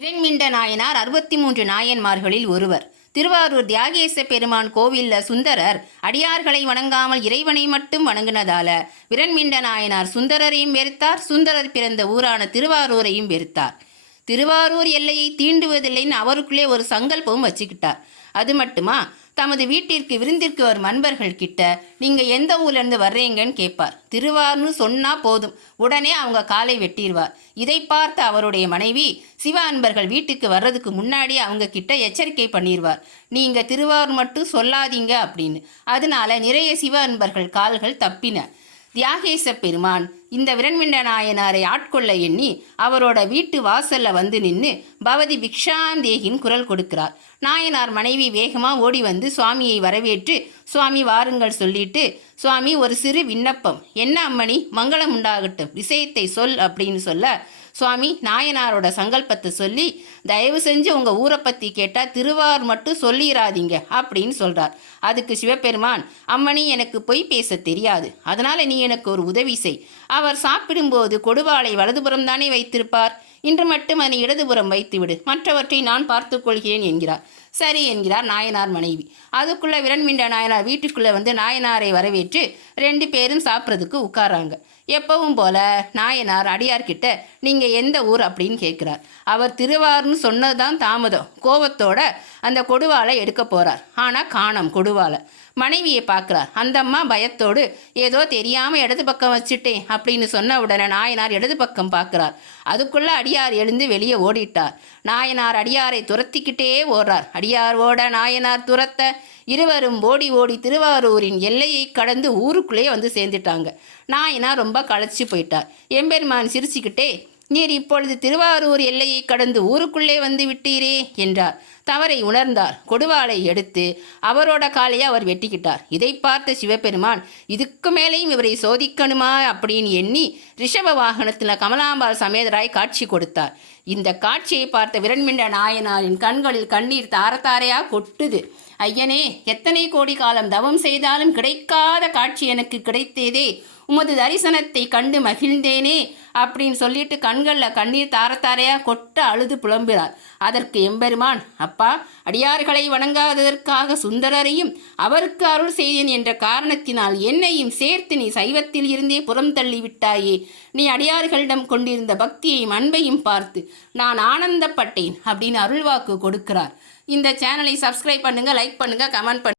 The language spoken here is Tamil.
இரண்மிண்ட நாயனார் அறுபத்தி மூன்று நாயன்மார்களில் ஒருவர். திருவாரூர் தியாகேச பெருமான் கோவில்ல சுந்தரர் அடியார்களை வணங்காமல் இறைவனை மட்டும் வணங்கினதால விரண்மிண்ட நாயனார் சுந்தரரையும் வெறுத்தார் சுந்தரர் பிறந்த ஊரான திருவாரூரையும் வெறுத்தார். திருவாரூர் எல்லையை தீண்டுவதில்லைன்னு அவருக்குள்ளே ஒரு சங்கல்பமும் வச்சுக்கிட்டார். அது மட்டுமா? தமது வீட்டிற்கு விருந்திற்கு வரும் அன்பர்கள் கிட்ட நீங்க எந்த ஊர்லேருந்து வர்றீங்கன்னு கேட்பார். திருவார்னு சொன்னா போதும். உடனே அவங்க காலை வெட்டிடுவார் இதை பார்த்த அவருடைய மனைவி சிவ அன்பர்கள் வீட்டுக்கு வர்றதுக்கு முன்னாடி அவங்க கிட்ட எச்சரிக்கை பண்ணிடுவார் நீங்க திருவார் மட்டும் சொல்லாதீங்க அப்படின்னு. அதனால நிறைய சிவ அன்பர்கள் கால்கள் தப்பின. தியாகேச பெருமான் இந்த விரண்மிண்ட நாயனாரை ஆட்கொள்ள எண்ணி அவரோட வீட்டு வாசல்ல வந்து நின்று பவதி பிக்ஷாந்தேகின் குரல் கொடுக்கிறார். நாயனார் மனைவி வேகமாக ஓடி வந்து சுவாமியை வரவேற்று சுவாமி வாருங்கள் சொல்லிட்டு சுவாமி ஒரு சிறு விண்ணப்பம். என்ன அம்மணி? மங்களம் உண்டாகட்டும். விஷயத்தை சொல் அப்படின்னு சொல்ல சுவாமி நாயனாரோட சங்கல்பத்தை சொல்லி தயவு செஞ்சு உங்கள் ஊரை பற்றி கேட்டால் திருவார் மட்டும் சொல்லிடாதீங்க அப்படின்னு சொல்கிறார் அதுக்கு சிவபெருமான் அம்மணி எனக்கு பொய் பேச தெரியாது. அதனால் நீ எனக்கு ஒரு உதவி செய். அவர் சாப்பிடும்போது கொடுவாளை வலதுபுறம் தானே வைத்திருப்பார். இன்று மட்டும் அதனை இடதுபுறம் வைத்துவிடு. மற்றவற்றை நான் பார்த்துக்கொள்கிறேன் என்கிறார். சரி என்கிறார் நாயனார் மனைவி. அதுக்குள்ளே விரண்மிண்ட நாயனார் வீட்டுக்குள்ளே வந்து நாயனாரை வரவேற்று ரெண்டு பேரும் சாப்பிட்றதுக்கு உட்காராங்க எப்பவும் போல நாயனார் அடியார்கிட்ட நீங்கள் எந்த ஊர்? அப்படின்னு கேட்குறார். அவர் திருவாறுன்னு சொன்னது தான் தாமதம். கோபத்தோட அந்த கொடுவாளை எடுக்க போகிறார் ஆனால் காணம் கொடுவாளை. மனைவியை பார்க்குறார். அந்த அம்மா பயத்தோடு ஏதோ தெரியாமல் இடது பக்கம் வச்சுட்டேன் அப்படின்னு சொன்ன உடனே நாயனார் இடது பக்கம் பார்க்குறார். அதுக்குள்ளே அடியார் எழுந்து வெளியே ஓடிட்டார். நாயனார் அடியாரை துரத்திக்கிட்டே ஓடுறார். அடியார் ஓட நாயனார் துரத்த இருவரும் ஓடி ஓடி திருவாரூரின் எல்லையை கடந்து ஊருக்குள்ளேயே வந்து சேர்ந்துட்டாங்க. நாயனார் ரொம்ப ரொம்ப களைச்சி போயிட்டார் எம்பெருமான் சிரிச்சுக்கிட்டே நீர் இப்பொழுது திருவாரூர் எல்லையை கடந்து ஊருக்குள்ளே வந்து விட்டீரே என்றார். தவறை உணர்ந்தார். கொடுவாளை எடுத்து அவரோட காலையை அவர் வெட்டிக்கிட்டார். இதை பார்த்த சிவபெருமான் இதுக்கு மேலேயும் இவரை சோதிக்கணுமா? அப்படின்னு எண்ணி ரிஷப வாகனத்தில் கமலாம்பாள் சமேதராய் காட்சி கொடுத்தார். இந்த காட்சியை பார்த்த விரண்மிண்ட நாயனாரின் கண்களில் கண்ணீர் தாரத்தாரையா கொட்டுது. ஐயனே எத்தனை கோடி காலம் தவம் செய்தாலும் கிடைக்காத காட்சி எனக்கு கிடைத்ததே. உமது தரிசனத்தை கண்டு மகிழ்ந்தேனே அப்படின்னு சொல்லிட்டு கண்களில் கண்ணீர் தாரத்தாரையா கொட்ட அழுது புலம்புகிறார் அதற்கு எம்பெருமான் அப்பா அடியார்களை வணங்காததற்காக சுந்தரரையும் அவருக்கு அருள் செய்தேன் என்ற காரணத்தினால் என்னையும் சேர்த்து நீ சைவத்தில் இருந்தே புறம் தள்ளி விட்டாயே. நீ அடியார்களிடம் கொண்டிருந்த பக்தியையும் அன்பையும் பார்த்து நான் ஆனந்தப்பட்டேன் அப்படின்னு அருள்வாக்கு கொடுக்கிறார். இந்த சேனலை சப்ஸ்கிரைப் பண்ணுங்க லைக் பண்ணுங்க கமெண்ட் பண்ணுங்கள்